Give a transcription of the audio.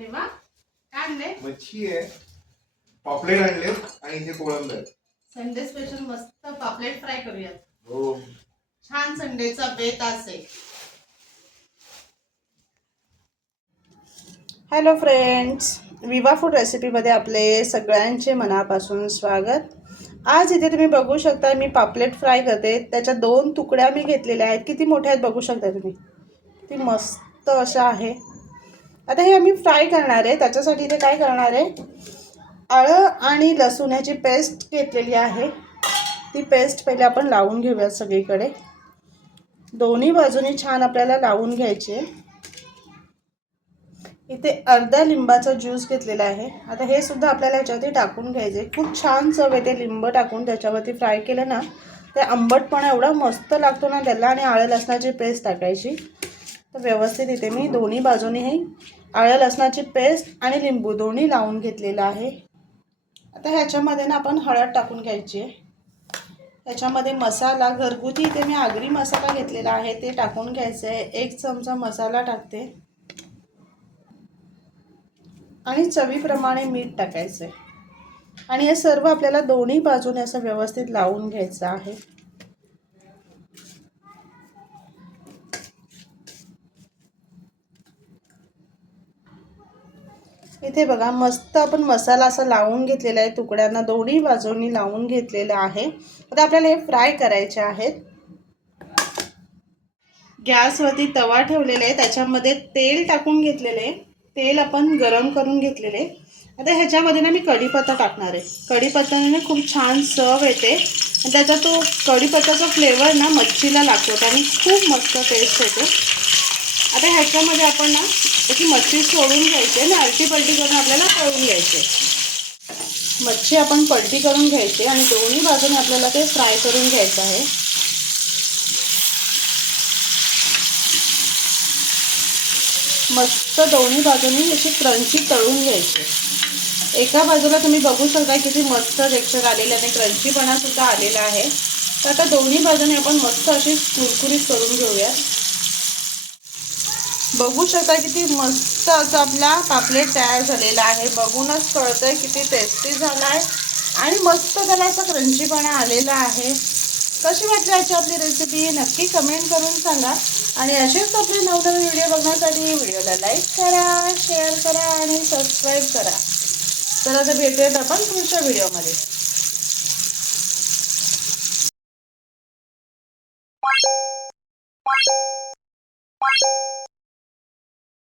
अरे वा, काय आणले? मच्छी आहे, पॉपलेट आणले आणि इथे कोळंबी आहे. संडे स्पेशल मस्त पापलेट फ्राय करूयात. हो, छान संडेचा बेत असेल. हॅलो फ्रेंड्स, विवा फूड रेसिपीमध्ये आपले सगळ्यांचे मनापासून स्वागत. आज इथे तुम्ही बघू शकता मी पापलेट फ्राय करते. त्याच्या 2 तुकड्या मी घेतलेल्या आहेत. किती मोठ्या आहेत बघू शकता तुम्ही, किती मस्त अशा आहे. आता हे आम्ही फ्राय करणार आहे. त्याच्यासाठी इथे काय करणार आहे, आलं आणि लसूणाची पेस्ट घेतलेली आहे. ती पेस्ट पहिले आपण लावून घेऊया सगळीकडे. दोन्ही बाजूनी छान आपल्याला लावून घ्यायची आहे. इथे अर्धा लिंबाचा ज्यूस घेतलेला आहे. आता हे सुद्धा आपल्याला याच्यावरती टाकून घ्यायचे. खूप छान चव येते लिंब टाकून त्याच्यावरती फ्राय केलं ना, ते आंबटपणा एवढा मस्त लागतो ना त्याला. आणि आलं लसणाची पेस्ट टाकायची. तर व्यवस्थित इथे मी दोन्ही बाजूनी हे आलं लसणाची पेस्ट आणि लिंबू दोन्ही लावून घेतलेलं आहे. आता ह्याच्यामध्ये ना आपण हळद टाकून घ्यायची आहे. ह्याच्यामध्ये मसाला घरगुती इथे मी आगरी मसाला घेतलेला आहे, ते टाकून घ्यायचं आहे. 1 चमचा मसाला टाकते आणि चवीप्रमाणे मीठ टाकायचं आहे. आणि हे सर्व आपल्याला दोन्ही बाजूने असं व्यवस्थित लावून घ्यायचं आहे. इथे बघा मस्त आपण मसाला असा लावून घेतलेला आहे. तुकड्यांना दोन्ही बाजूंनी लावून घेतलेला आहे. आता आपल्याला हे फ्राय करायचे आहेत. गॅसवरती तवा ठेवलेला आहे, त्याच्यामध्ये तेल टाकून घेतलेले आहे. तेल आपण गरम करून घेतलेले. आता ह्याच्यामध्ये ना मी कढीपत्ता टाकणार आहे. कढीपत्त्याने खूप छान चव येते आणि त्याचा तो कढीपत्त्याचा फ्लेवर ना मच्छीला लागतो, त्याने खूप मस्त टेस्ट येते. आता ह्याच्यामध्ये आपण ना त्याची मच्छी सोडून घ्यायची आणि आलटी पलटी करून आपल्याला तळून घ्यायचे. मच्छी आपण पलटी करून घ्यायची आणि दोन्ही बाजूने आपल्याला ते फ्राय करून घ्यायचं आहे. मस्त दोन्ही बाजूनी अशी क्रंची तळून घ्यायची. एका बाजूला तुम्ही बघू शकता किती मस्त टेक्स्चर आलेलं आहे, क्रंचीपणा सुद्धा आलेला आहे. तर आता दोन्ही बाजूने आपण मस्त अशी कुरकुरीत करून घेऊया. बघू शकता किती मस्त असं आपला पापलेट तयार झालेला आहे. बघूनच कळतंय किती टेस्टी झाला आहे आणि मस्त त्याला असा क्रंचीपणा आलेला आहे. कशी वाटली आजची आपली रेसिपी नक्की कमेंट करून सांगा. आणि असेच आपले नवनवीन व्हिडिओ बघण्यासाठी व्हिडिओला लाईक करा, शेअर करा आणि सबस्क्राईब करा. तर आता भेटूयात आपण पुढच्या व्हिडिओमध्ये.